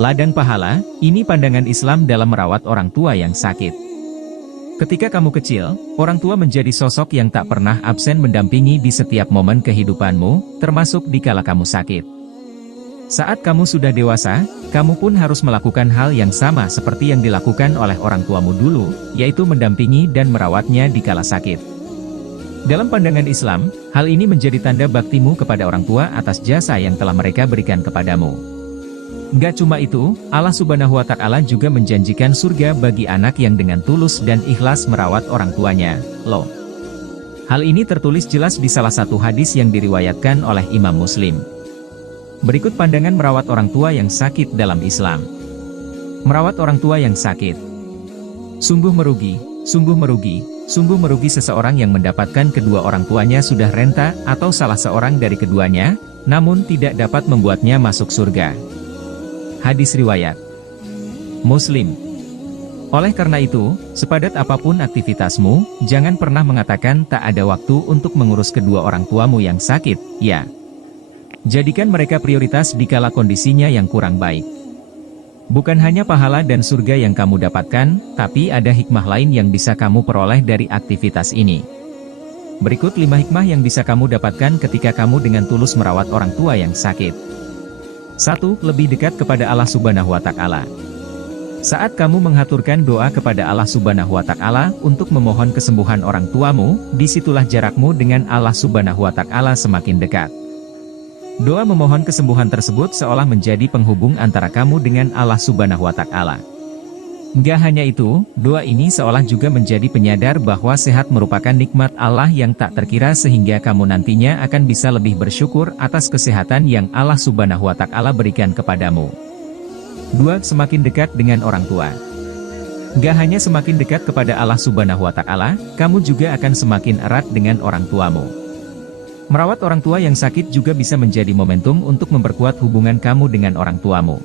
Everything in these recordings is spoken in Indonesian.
Ladang pahala, ini pandangan Islam dalam merawat orang tua yang sakit. Ketika kamu kecil, orang tua menjadi sosok yang tak pernah absen mendampingi di setiap momen kehidupanmu, termasuk dikala kamu sakit. Saat kamu sudah dewasa, kamu pun harus melakukan hal yang sama seperti yang dilakukan oleh orang tuamu dulu, yaitu mendampingi dan merawatnya dikala sakit. Dalam pandangan Islam, hal ini menjadi tanda baktimu kepada orang tua atas jasa yang telah mereka berikan kepadamu. Gak cuma itu, Allah Subhanahu wa Ta'ala juga menjanjikan surga bagi anak yang dengan tulus dan ikhlas merawat orang tuanya, loh. Hal ini tertulis jelas di salah satu hadis yang diriwayatkan oleh Imam Muslim. Berikut pandangan merawat orang tua yang sakit dalam Islam. Merawat orang tua yang sakit. Sungguh merugi, sungguh merugi, sungguh merugi seseorang yang mendapatkan kedua orang tuanya sudah renta atau salah seorang dari keduanya, namun tidak dapat membuatnya masuk surga. Hadis riwayat Muslim. Oleh karena itu, sepadat apapun aktivitasmu, jangan pernah mengatakan tak ada waktu untuk mengurus kedua orang tuamu yang sakit, ya. Jadikan mereka prioritas dikala kondisinya yang kurang baik. Bukan hanya pahala dan surga yang kamu dapatkan, tapi ada hikmah lain yang bisa kamu peroleh dari aktivitas ini. Berikut 5 hikmah yang bisa kamu dapatkan ketika kamu dengan tulus merawat orang tua yang sakit. 1. Lebih dekat kepada Allah Subhanahu wa Ta'ala. Saat kamu menghaturkan doa kepada Allah Subhanahu wa Ta'ala untuk memohon kesembuhan orang tuamu, disitulah jarakmu dengan Allah Subhanahu wa Ta'ala semakin dekat. Doa memohon kesembuhan tersebut seolah menjadi penghubung antara kamu dengan Allah Subhanahu wa Ta'ala. Gak hanya itu, doa ini seolah juga menjadi penyadar bahwa sehat merupakan nikmat Allah yang tak terkira sehingga kamu nantinya akan bisa lebih bersyukur atas kesehatan yang Allah Subhanahu wa Ta'ala berikan kepadamu. 2. Semakin dekat dengan orang tua. Gak hanya semakin dekat kepada Allah Subhanahu wa Ta'ala, kamu juga akan semakin erat dengan orang tuamu. Merawat orang tua yang sakit juga bisa menjadi momentum untuk memperkuat hubungan kamu dengan orang tuamu.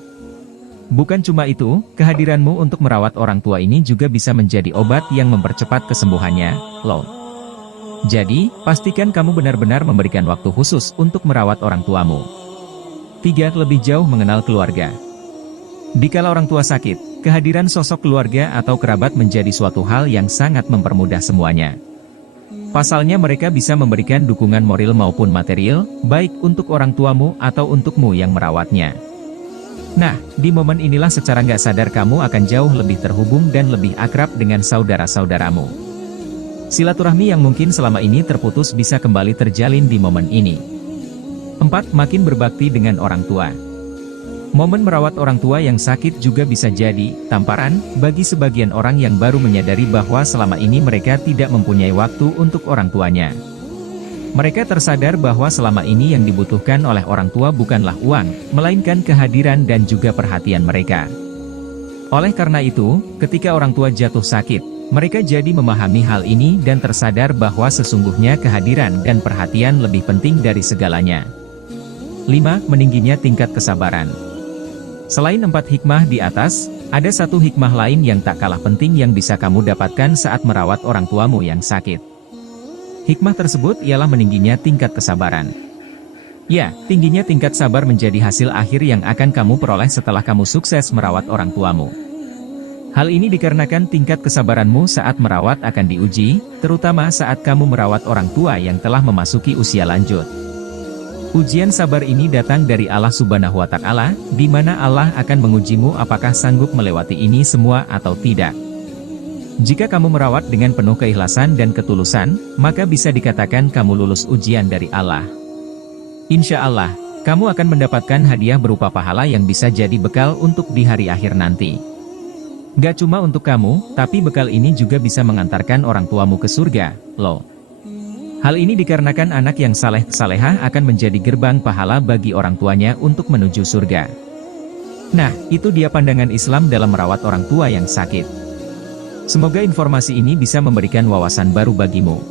Bukan cuma itu, kehadiranmu untuk merawat orang tua ini juga bisa menjadi obat yang mempercepat kesembuhannya, loh. Jadi, pastikan kamu benar-benar memberikan waktu khusus untuk merawat orang tuamu. 3. Lebih jauh mengenal keluarga. Dikala orang tua sakit, kehadiran sosok keluarga atau kerabat menjadi suatu hal yang sangat mempermudah semuanya. Pasalnya mereka bisa memberikan dukungan moral maupun material, baik untuk orang tuamu atau untukmu yang merawatnya. Nah, di momen inilah secara nggak sadar kamu akan jauh lebih terhubung dan lebih akrab dengan saudara-saudaramu. Silaturahmi yang mungkin selama ini terputus bisa kembali terjalin di momen ini. 4. Makin berbakti dengan orang tua. Momen merawat orang tua yang sakit juga bisa jadi tamparan bagi sebagian orang yang baru menyadari bahwa selama ini mereka tidak mempunyai waktu untuk orang tuanya. Mereka tersadar bahwa selama ini yang dibutuhkan oleh orang tua bukanlah uang, melainkan kehadiran dan juga perhatian mereka. Oleh karena itu, ketika orang tua jatuh sakit, mereka jadi memahami hal ini dan tersadar bahwa sesungguhnya kehadiran dan perhatian lebih penting dari segalanya. 5. Meningginya tingkat kesabaran. Selain 4 hikmah di atas, ada satu hikmah lain yang tak kalah penting yang bisa kamu dapatkan saat merawat orang tuamu yang sakit. Hikmah tersebut ialah meningginya tingkat kesabaran. Ya, tingginya tingkat sabar menjadi hasil akhir yang akan kamu peroleh setelah kamu sukses merawat orang tuamu. Hal ini dikarenakan tingkat kesabaranmu saat merawat akan diuji, terutama saat kamu merawat orang tua yang telah memasuki usia lanjut. Ujian sabar ini datang dari Allah Subhanahu wa Ta'ala, di mana Allah akan mengujimu apakah sanggup melewati ini semua atau tidak. Jika kamu merawat dengan penuh keikhlasan dan ketulusan, maka bisa dikatakan kamu lulus ujian dari Allah. Insya Allah, kamu akan mendapatkan hadiah berupa pahala yang bisa jadi bekal untuk di hari akhir nanti. Gak cuma untuk kamu, tapi bekal ini juga bisa mengantarkan orang tuamu ke surga, loh. Hal ini dikarenakan anak yang saleh-salehah akan menjadi gerbang pahala bagi orang tuanya untuk menuju surga. Nah, itu dia pandangan Islam dalam merawat orang tua yang sakit. Semoga informasi ini bisa memberikan wawasan baru bagimu.